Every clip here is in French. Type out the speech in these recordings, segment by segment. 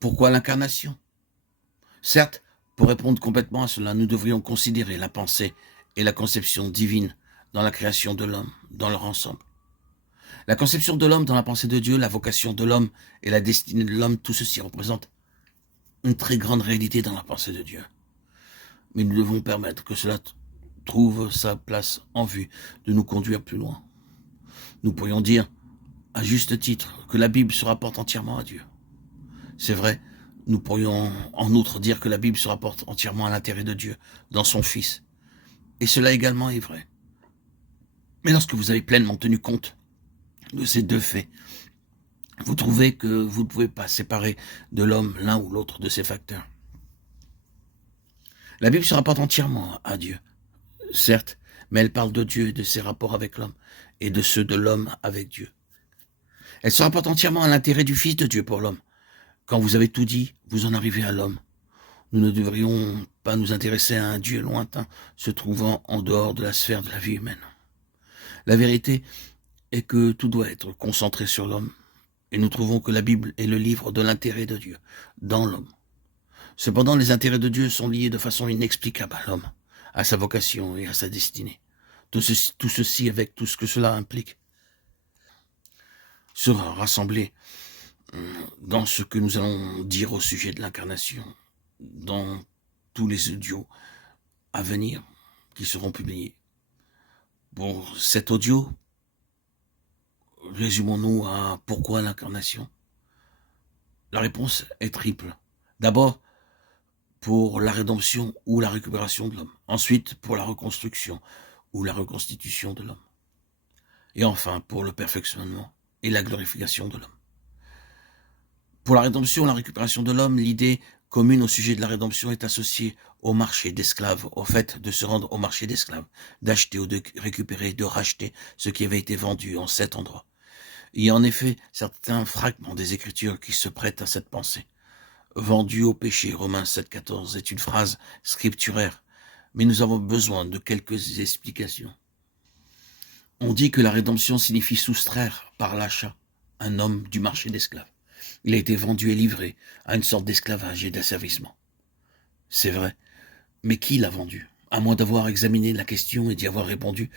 Pourquoi l'incarnation? Certes, pour répondre complètement à cela, nous devrions considérer la pensée et la conception divine dans la création de l'homme, dans leur ensemble. La conception de l'homme dans la pensée de Dieu, la vocation de l'homme et la destinée de l'homme, tout ceci représente une très grande réalité dans la pensée de Dieu. Mais nous devons permettre que cela trouve sa place en vue de nous conduire plus loin. Nous pourrions dire, à juste titre, que la Bible se rapporte entièrement à Dieu. C'est vrai, nous pourrions en outre dire que la Bible se rapporte entièrement à l'intérêt de Dieu dans son Fils. Et cela également est vrai. Mais lorsque vous avez pleinement tenu compte de ces deux faits, vous trouvez que vous ne pouvez pas séparer de l'homme l'un ou l'autre de ces facteurs. La Bible se rapporte entièrement à Dieu, certes, mais elle parle de Dieu et de ses rapports avec l'homme, et de ceux de l'homme avec Dieu. Elle se rapporte entièrement à l'intérêt du Fils de Dieu pour l'homme. Quand vous avez tout dit, vous en arrivez à l'homme. Nous ne devrions pas nous intéresser à un Dieu lointain, se trouvant en dehors de la sphère de la vie humaine. La vérité est que tout doit être concentré sur l'homme, et nous trouvons que la Bible est le livre de l'intérêt de Dieu, dans l'homme. Cependant, les intérêts de Dieu sont liés de façon inexplicable à l'homme, à sa vocation et à sa destinée. Tout ceci avec tout ce que cela implique sera rassemblé dans ce que nous allons dire au sujet de l'incarnation, dans tous les audios à venir qui seront publiés. Pour cet audio, résumons-nous à pourquoi l'incarnation. La réponse est triple. D'abord, pour la rédemption ou la récupération de l'homme. Ensuite, pour la reconstruction ou la reconstitution de l'homme. Et enfin, pour le perfectionnement et la glorification de l'homme. Pour la rédemption, la récupération de l'homme, l'idée commune au sujet de la rédemption est associée au marché d'esclaves, au fait de se rendre au marché d'esclaves, d'acheter ou de récupérer, de racheter ce qui avait été vendu en cet endroit. Il y a en effet certains fragments des Écritures qui se prêtent à cette pensée. Vendu au péché, Romains 7,14, est une phrase scripturaire, mais nous avons besoin de quelques explications. On dit que la rédemption signifie soustraire par l'achat un homme du marché d'esclaves. Il a été vendu et livré à une sorte d'esclavage et d'asservissement. C'est vrai, mais qui l'a vendu? À moins d'avoir examiné la question et d'y avoir répondu,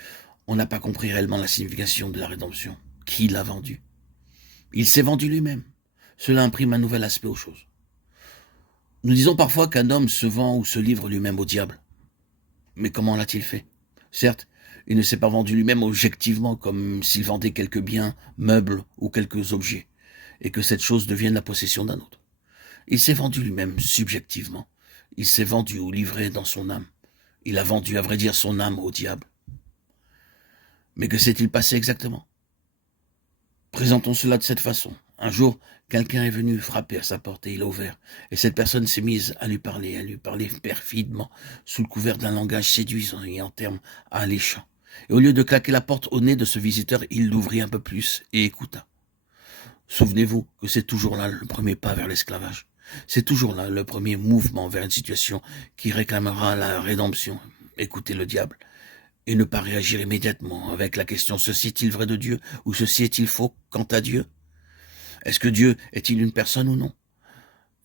on n'a pas compris réellement la signification de la rédemption. Qui l'a vendu? Il s'est vendu lui-même. Cela imprime un nouvel aspect aux choses. Nous disons parfois qu'un homme se vend ou se livre lui-même au diable. Mais comment l'a-t-il fait? Certes, il ne s'est pas vendu lui-même objectivement comme s'il vendait quelques biens, meubles ou quelques objets, et que cette chose devienne la possession d'un autre. Il s'est vendu lui-même subjectivement. Il s'est vendu ou livré dans son âme. Il a vendu, à vrai dire, son âme au diable. Mais que s'est-il passé exactement? Présentons cela de cette façon. Un jour, quelqu'un est venu frapper à sa porte et il a ouvert. Et cette personne s'est mise à lui parler perfidement, sous le couvert d'un langage séduisant et en termes alléchants. Et au lieu de claquer la porte au nez de ce visiteur, il l'ouvrit un peu plus et écouta. Souvenez-vous que c'est toujours là le premier pas vers l'esclavage. C'est toujours là le premier mouvement vers une situation qui réclamera la rédemption. Écoutez le diable. Et ne pas réagir immédiatement avec la question « Ceci est-il vrai de Dieu » ou « Ceci est-il faux quant à Dieu » ? Est-ce que Dieu est-il une personne ou non?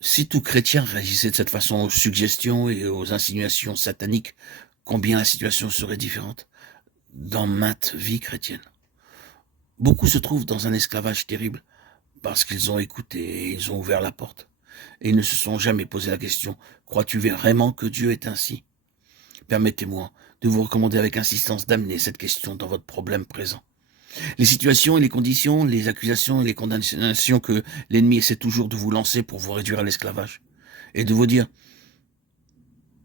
Si tout chrétien réagissait de cette façon aux suggestions et aux insinuations sataniques, combien la situation serait différente dans maintes vies chrétiennes. Beaucoup se trouvent dans un esclavage terrible parce qu'ils ont écouté et ils ont ouvert la porte. Et ils ne se sont jamais posé la question « Crois-tu vraiment que Dieu est ainsi ?» Permettez-moi de vous recommander avec insistance d'amener cette question dans votre problème présent. Les situations et les conditions, les accusations et les condamnations que l'ennemi essaie toujours de vous lancer pour vous réduire à l'esclavage. Et de vous dire,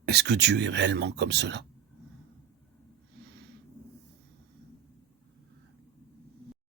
est-ce que Dieu est réellement comme cela?